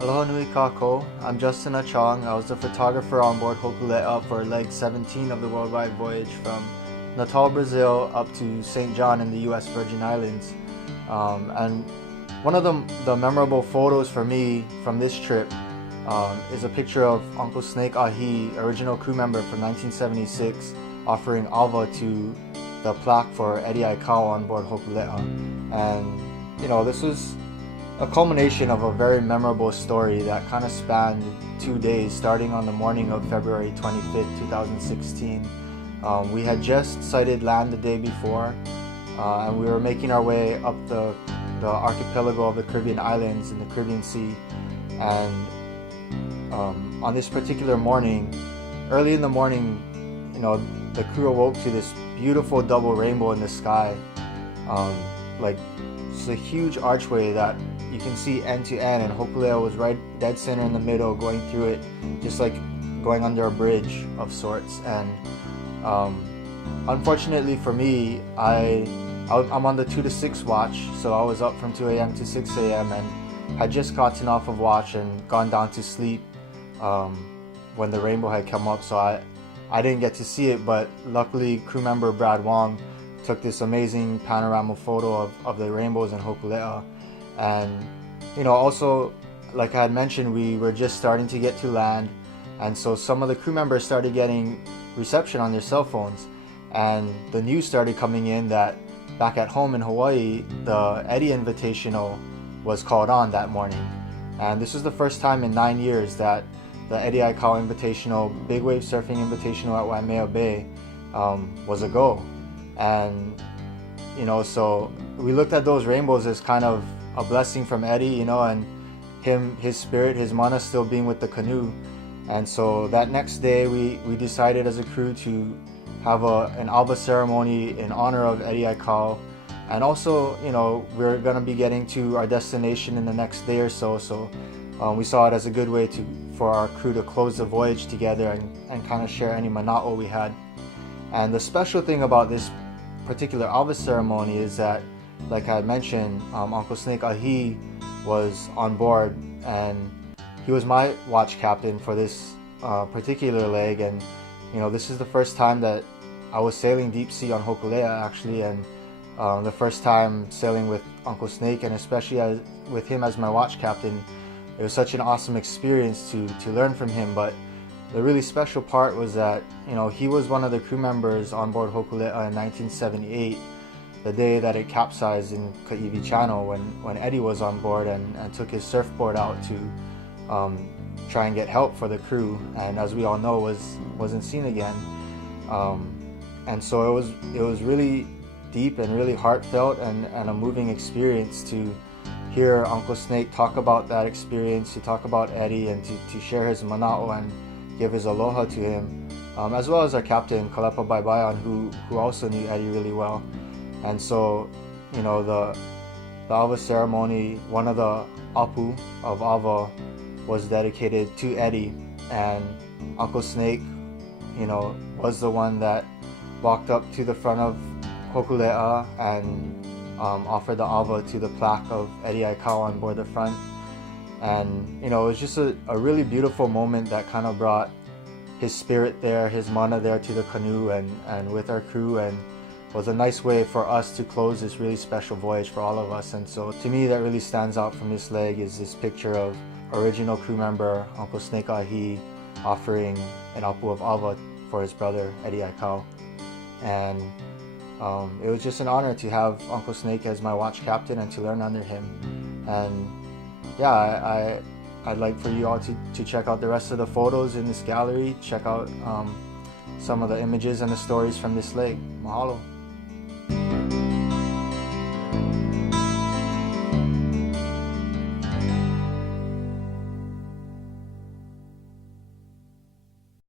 Aloha nui kākou. I'm Justyn Chong. I was the photographer on board Hōkūleʻa for Leg17 of the Worldwide Voyage from Natal, Brazil up to St. John in the US Virgin Islands. And one of the memorable photos for me from this trip is a picture of Uncle Snake Ahi, original crew member from 1976, offering awa to the plaque for Eddie Aikau on board Hōkūleʻa. And you know, this was a culmination of a very memorable story that kind of spanned 2 days, starting on the morning of February 25th, 2016. We had just sighted land the day before, and we were making our way up the archipelago of the Caribbean islands in the Caribbean Sea. And on this particular morning, early in the morning, you know, the crew awoke to this beautiful double rainbow in the sky. Like, it's a huge archway that you can see end to end, and Hōkūleʻa was right dead center in the middle, going through it just like going under a bridge of sorts. And unfortunately for me, I'm on the 2 to 6 watch, so I was up from 2 a.m. to 6 a.m. and had just gotten off of watch and gone down to sleep when the rainbow had come up, so I didn't get to see it. But luckily, crew member Brad Wong took this amazing panorama photo of the rainbows in Hōkūleʻa. And you know, also, like I had mentioned, we were just starting to get to land, and so some of the crew members started getting reception on their cell phones, and the news started coming in that back at home in Hawaii, the Eddie Invitational was called on that morning. And this was the first time in 9 years that the Eddie Aikau Invitational, big wave surfing invitational at Waimea Bay, was a go. And you know, so we looked at those rainbows as kind of a blessing from Eddie, you know, and his spirit, his mana still being with the canoe. And so that next day we decided as a crew to have an awa ceremony in honor of Eddie Aikau. And also, you know, we're going to be getting to our destination in the next day or so, so we saw it as a good way for our crew to close the voyage together and kind of share any mana'o we had. And the special thing about this particular awa ceremony is that, like I had mentioned, Uncle Snake Ahi was on board, and he was my watch captain for this particular leg. And you know, this is the first time that I was sailing deep sea on Hōkūleʻa, actually, and the first time sailing with Uncle Snake, and especially with him as my watch captain. It was such an awesome experience to learn from him. But the really special part was that, you know, he was one of the crew members on board Hōkūleʻa in 1978, the day that it capsized in Ka'iwi Channel, when Eddie was on board and took his surfboard out to try and get help for the crew, and as we all know, wasn't seen again. And so it was really deep and really heartfelt and a moving experience to hear Uncle Snake talk about that experience, to talk about Eddie, and to share his mana'o and give his aloha to him, as well as our captain Kalepa Baibayan, who also knew Eddie really well. And so, you know, the awa ceremony, one of the apu of awa was dedicated to Eddie, and Uncle Snake, you know, was the one that walked up to the front of Hōkūleʻa and offered the awa to the plaque of Eddie Aikau on board the front. And you know, it was just a really beautiful moment that kind of brought his spirit there, his mana there to the canoe and with our crew, and was a nice way for us to close this really special voyage for all of us. And so to me, that really stands out from this leg is this picture of original crew member Uncle Snake Ahi offering an apu of awa for his brother Eddie Aikau. And it was just an honor to have Uncle Snake as my watch captain and to learn under him. And yeah, I'd like for you all to check out the rest of the photos in this gallery, check out some of the images and the stories from this leg. Mahalo.